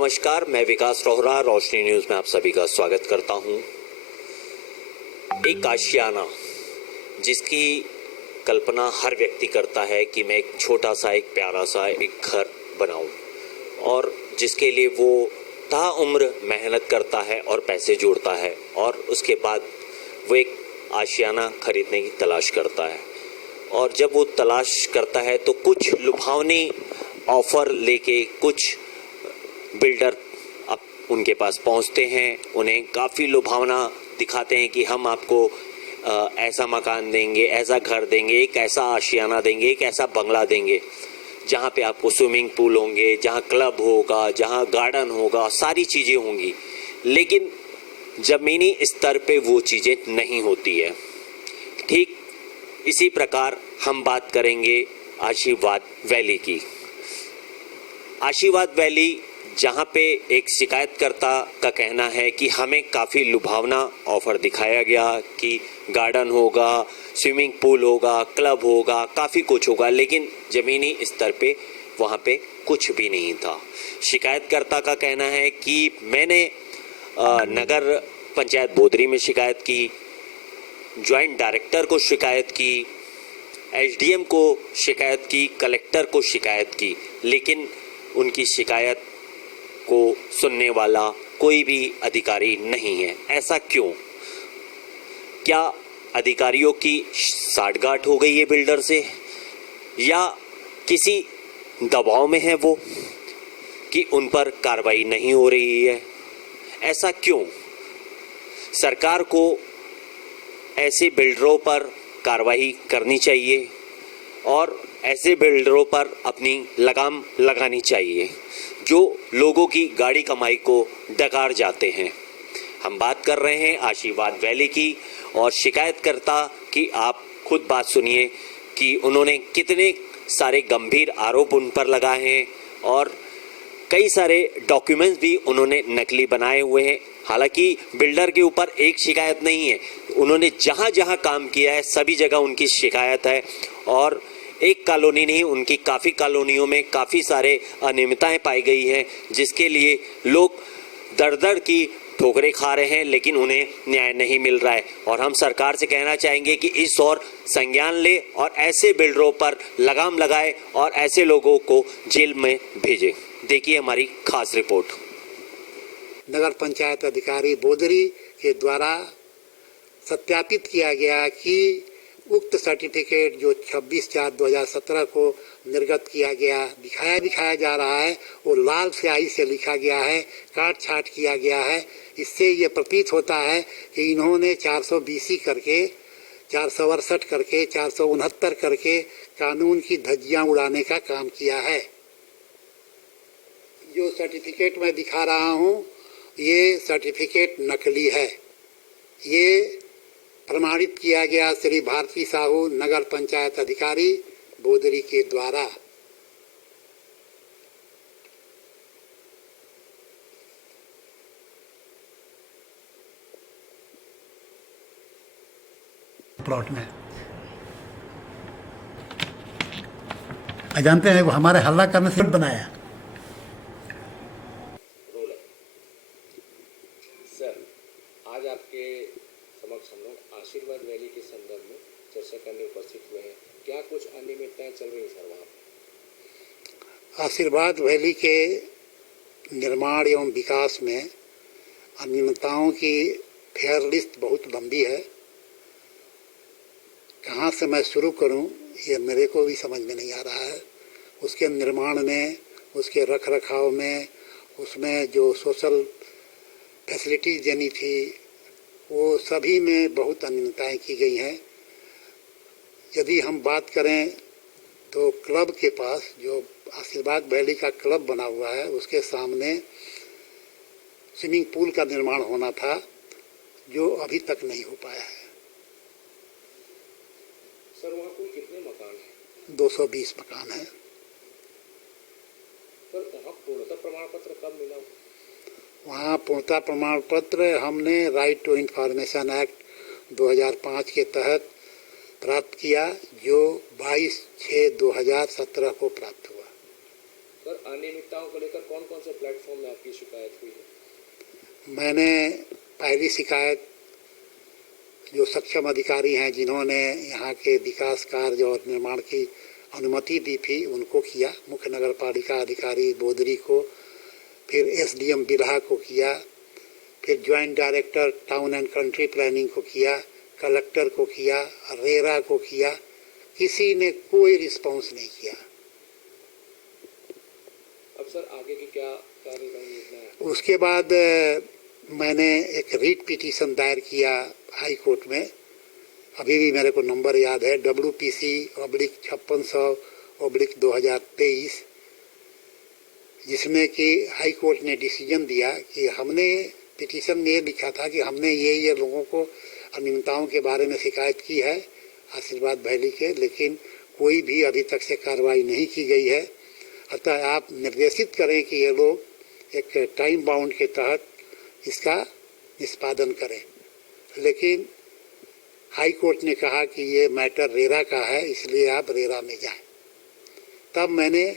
नमस्कार, मैं विकास रोहरा, रोशनी न्यूज में आप सभी का स्वागत करता हूं। एक आशियाना जिसकी कल्पना हर व्यक्ति करता है कि मैं एक छोटा सा, एक प्यारा सा एक घर बनाऊं, और जिसके लिए वो ताउम्र मेहनत करता है और पैसे जोड़ता है, और उसके बाद वो एक आशियाना खरीदने की तलाश करता है। और जब वो तलाश करता है तो कुछ लुभावनी ऑफर लेके कुछ बिल्डर अब उनके पास पहुंचते हैं, उन्हें काफ़ी लुभावना दिखाते हैं कि हम आपको ऐसा मकान देंगे, ऐसा घर देंगे, एक ऐसा आशियाना देंगे, एक ऐसा बंगला देंगे जहां पे आपको स्विमिंग पूल होंगे, जहां क्लब होगा, जहां गार्डन होगा, सारी चीज़ें होंगी। लेकिन ज़मीनी स्तर पे वो चीज़ें नहीं होती है। ठीक इसी प्रकार हम बात करेंगे आशीर्वाद वैली की। आशीर्वाद वैली जहां पे एक शिकायतकर्ता का कहना है कि हमें काफ़ी लुभावना ऑफर दिखाया गया कि गार्डन होगा, स्विमिंग पूल होगा, क्लब होगा, काफ़ी कुछ होगा, लेकिन ज़मीनी स्तर पे वहां पे कुछ भी नहीं था। शिकायतकर्ता का कहना है कि मैंने नगर पंचायत बोदरी में शिकायत की, जॉइंट डायरेक्टर को शिकायत की, एसडीएम को शिकायत की, कलेक्टर को शिकायत की, लेकिन उनकी शिकायत को सुनने वाला कोई भी अधिकारी नहीं है। ऐसा क्यों? क्या अधिकारियों की साठगांठ हो गई है बिल्डर से, या किसी दबाव में है वो कि उन पर कार्रवाई नहीं हो रही है? ऐसा क्यों? सरकार को ऐसे बिल्डरों पर कार्रवाई करनी चाहिए और ऐसे बिल्डरों पर अपनी लगाम लगानी चाहिए जो लोगों की गाड़ी कमाई को डकार जाते हैं। हम बात कर रहे हैं आशीर्वाद वैली की, और शिकायतकर्ता की आप खुद बात सुनिए कि उन्होंने कितने सारे गंभीर आरोप उन पर लगाए हैं और कई सारे डॉक्यूमेंट्स भी उन्होंने नकली बनाए हुए हैं। हालांकि बिल्डर के ऊपर एक शिकायत नहीं है, उन्होंने जहां जहां काम किया है सभी जगह उनकी शिकायत है, और एक कॉलोनी नहीं, उनकी काफ़ी कॉलोनियों में काफ़ी सारे अनियमितताएं पाई गई हैं, जिसके लिए लोग दर दर की ठोकरें खा रहे हैं, लेकिन उन्हें न्याय नहीं मिल रहा है। और हम सरकार से कहना चाहेंगे कि इस ओर संज्ञान ले और ऐसे बिल्डरों पर लगाम लगाए और ऐसे लोगों को जेल में भेजे। देखिए हमारी खास रिपोर्ट। नगर पंचायत अधिकारी बोदरी के द्वारा सत्यापित किया गया कि उक्त सर्टिफिकेट जो 26/4/2017 को निर्गत किया गया दिखाया जा रहा है, वो लाल स्याही से लिखा गया है, काट छाट किया गया है। इससे ये प्रतीत होता है कि इन्होंने 420 करके, 468 करके, 469 करके कानून की धज्जियां उड़ाने का काम किया है। जो सर्टिफिकेट मैं दिखा रहा हूँ, ये सर्टिफिकेट नकली है। ये प्रमाणित किया गया श्री भारती साहू नगर पंचायत अधिकारी बोदरी के द्वारा। प्लॉट में जानते हैं वो हमारे हल्ला करने से बनाया। सर, आज आपके समक्ष हम लोग आशीर्वाद वैली के संदर्भ में चर्चा करने उपस्थित हुए हैं। क्या कुछ अनियमितताएं चल रही सर वहाँ पे? आशीर्वाद वैली के निर्माण एवं विकास में अनियमितताओं की फेयर लिस्ट बहुत लंबी है। कहाँ से मैं शुरू करूं ये मेरे को भी समझ में नहीं आ रहा है। उसके निर्माण में, उसके रख रखाव में, उसमें जो सोशल फैसिलिटीज देनी थी, वो सभी में बहुत अनियमितताएं की गई हैं। यदि हम बात करें तो क्लब के पास जो आशीर्वाद वैली का क्लब बना हुआ है, उसके सामने स्विमिंग पूल का निर्माण होना था, जो अभी तक नहीं हो पाया है। सर, वहाँ कुल कितने मकान हैं? 220 मकान हैं। सर, वहाँ पूर्णता प्रमाण पत्र कब मिला? वहाँ पूर्णता प्रमाण पत्र हमने राइट टू इंफॉर्मेशन एक्ट 2005 के तहत प्राप्त किया, जो 22/6/2017 को प्राप्त हुआ। सर अनियमितताओं को लेकर कौन कौन से प्लेटफॉर्म में आपकी शिकायत हुई है? मैंने पहली शिकायत जो सक्षम अधिकारी हैं जिन्होंने यहाँ के विकास कार्य और निर्माण की अनुमति दी थी उनको किया, मुख्य नगर पालिका अधिकारी बोदरी को, फिर एसडीएम बिल्हा को किया, फिर joint director town and country planning को किया, कलेक्टर को किया, रेरा को किया। किसी ने कोई रिस्पांस नहीं किया। अब सर आगे की क्या कार्यवाही योजना है? उसके उसके बाद मैंने एक रीट पिटीशन दायर किया हाई कोर्ट में, अभी भी मेरे को नंबर याद है, WPC/5600/2023, जिसमें कि हाई कोर्ट ने डिसीजन दिया कि हमने पिटीशन में ये लिखा था कि हमने ये लोगों को अनियमितताओं के बारे में शिकायत की है आशीर्वाद वैली के, लेकिन कोई भी अभी तक से कार्रवाई नहीं की गई है। अतः आप निर्देशित करें कि ये लोग एक टाइम बाउंड के तहत इसका निष्पादन करें। लेकिन हाई कोर्ट ने कहा कि ये मैटर रेरा का है, इसलिए आप रेरा में जाएं। तब मैंने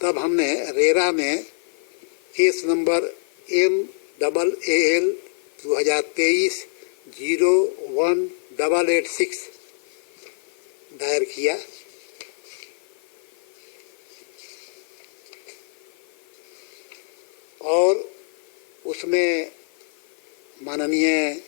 हमने रेरा में केस नंबर MAAL 2023-01-886 दायर किया। और उसमें माननीय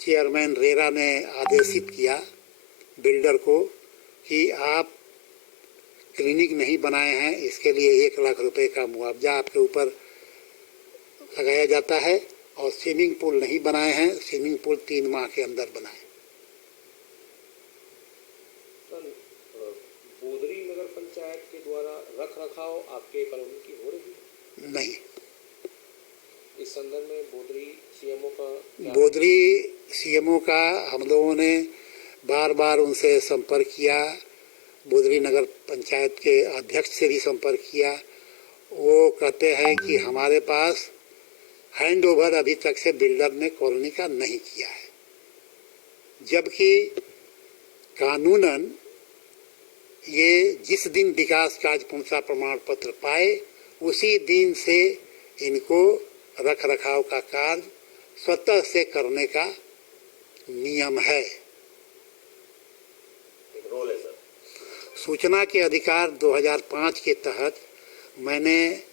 चेयरमैन रेरा ने आदेशित किया बिल्डर को कि आप क्लिनिक नहीं बनाए हैं, इसके लिए 1 लाख रुपए का मुआवजा आपके ऊपर लगाया जाता है, और स्विमिंग पूल नहीं बनाए हैं, स्विमिंग पूल 3 माह के अंदर बनाए। बोदरी नगर पंचायत के द्वारा रख रखाव आपके कॉलोनी की हो रही है? नहीं। इस संदर्भ में बोदरी सीएमओ का हम लोगों ने बार बार उनसे संपर्क किया, बोदरी नगर पंचायत के अध्यक्ष से भी संपर्क किया। वो कहते हैं कि हमारे पास हैंड ओवर अभी तक से बिल्डर ने कॉलोनी का नहीं किया है, जबकि कानूनन ये जिस दिन विकास कार्य पूर्णता प्रमाण पत्र पाए उसी दिन से इनको रख रखाव का कार्य स्वतः से करने का नियम है। रोल है सर। सूचना के अधिकार 2005 के तहत मैंने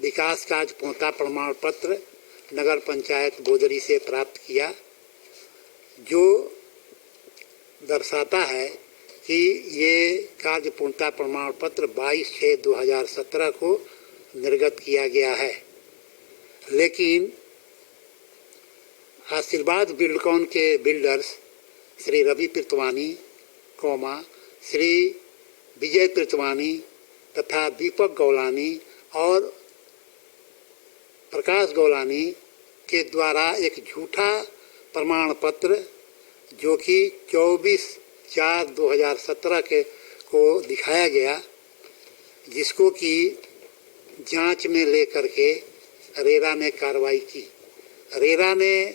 विकास कार्य पूर्णता प्रमाण पत्र नगर पंचायत बोदरी से प्राप्त किया, जो दर्शाता है कि ये कार्य पूर्णता प्रमाण पत्र 22/6/2017 को निर्गत किया गया है। लेकिन आशीर्वाद बिल्डकॉन के बिल्डर्स श्री रवि पिरतवानी, श्री विजय पिरतवानी तथा दीपक गौलानी और प्रकाश गौलानी के द्वारा एक झूठा प्रमाण पत्र जो कि 24/4/2017 के को दिखाया गया, जिसको कि जांच में लेकर के रेरा ने कार्रवाई की। रेरा ने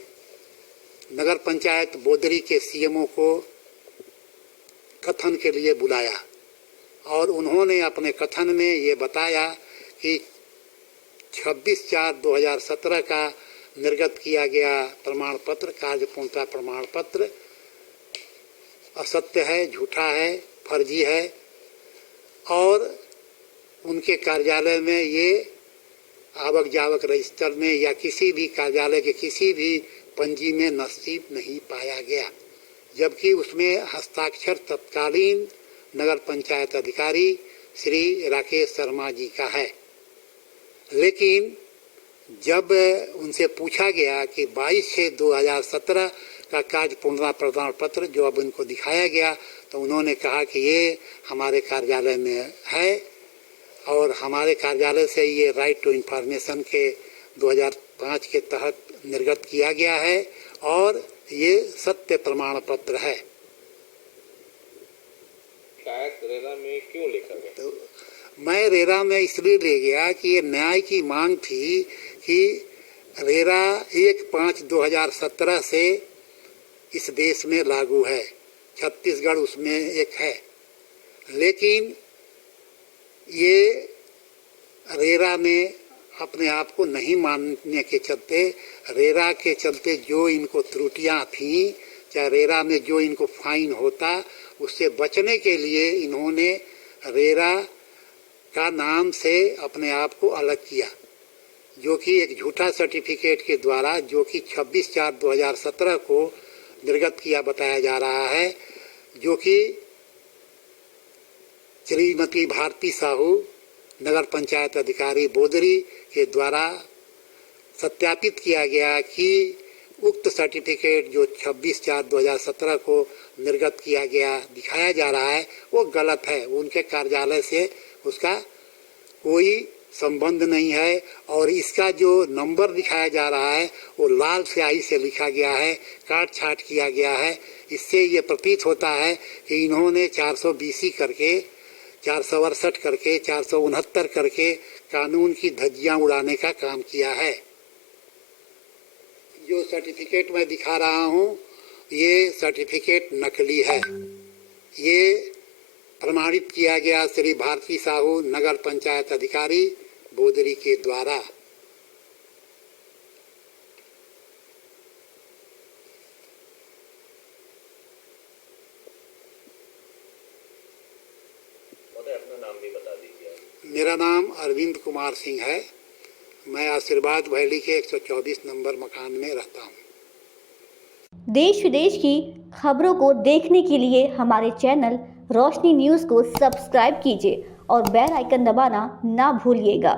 नगर पंचायत बोदरी के सीएमओ को कथन के लिए बुलाया और उन्होंने अपने कथन में ये बताया कि 26/4/2017 का निर्गत किया गया प्रमाण पत्र, कार्य पूर्णता प्रमाण पत्र असत्य है, झूठा है, फर्जी है और उनके कार्यालय में ये आवक जावक रजिस्टर में या किसी भी कार्यालय के किसी भी पंजी में नसीब नहीं पाया गया, जबकि उसमें हस्ताक्षर तत्कालीन नगर पंचायत अधिकारी श्री राकेश शर्मा जी का है। लेकिन जब उनसे पूछा गया कि 22/6/2017 का कार्य पूर्णता प्रमाण पत्र जो अब उनको दिखाया गया, तो उन्होंने कहा कि ये हमारे कार्यालय में है और हमारे कार्यालय से ये राइट टू इंफॉर्मेशन के 2005 के तहत निर्गत किया गया है और ये सत्य प्रमाण पत्र है। शिकायत रेरा में क्यों लिखा गया? तो मैं रेरा में इसलिए ले गया कि ये न्याय की मांग थी कि रेरा 1/5/2017 से इस देश में लागू है, छत्तीसगढ़ उसमें एक है, लेकिन ये रेरा में अपने आप को नहीं मानने के चलते, रेरा के चलते जो इनको त्रुटियां थीं, चाहे रेरा में जो इनको फाइन होता, उससे बचने के लिए इन्होंने रेरा का नाम से अपने आप को अलग किया, जो कि एक झूठा सर्टिफिकेट के द्वारा, जो कि 26/4/2017 को निर्गत किया बताया जा रहा है, जो कि श्रीमती भारती साहू नगर पंचायत अधिकारी बोदरी के द्वारा सत्यापित किया गया कि उक्त सर्टिफिकेट जो 26/4/2017 को निर्गत किया गया दिखाया जा रहा है वो गलत है। उनके कार्यालय से उसका कोई संबंध नहीं है और इसका जो नंबर दिखाया जा रहा है वो लाल स्याही से लिखा गया है, काट छाट किया गया है। इससे ये प्रतीत होता है कि इन्होंने 420 करके, 468 करके, 469 करके कानून की धज्जियां उड़ाने का काम किया है। जो सर्टिफिकेट मैं दिखा रहा हूँ ये सर्टिफिकेट नकली है। ये प्रमाणित किया गया श्री भारती साहू नगर पंचायत अधिकारी बोदरी के द्वारा। अपना नाम भी बता दीजिए। मेरा नाम अरविंद कुमार सिंह है। मैं आशीर्वाद वैली के 124 नंबर मकान में रहता हूँ। देश विदेश की खबरों को देखने के लिए हमारे चैनल रोशनी न्यूज़ को सब्सक्राइब कीजिए और बेल आइकन दबाना ना भूलिएगा।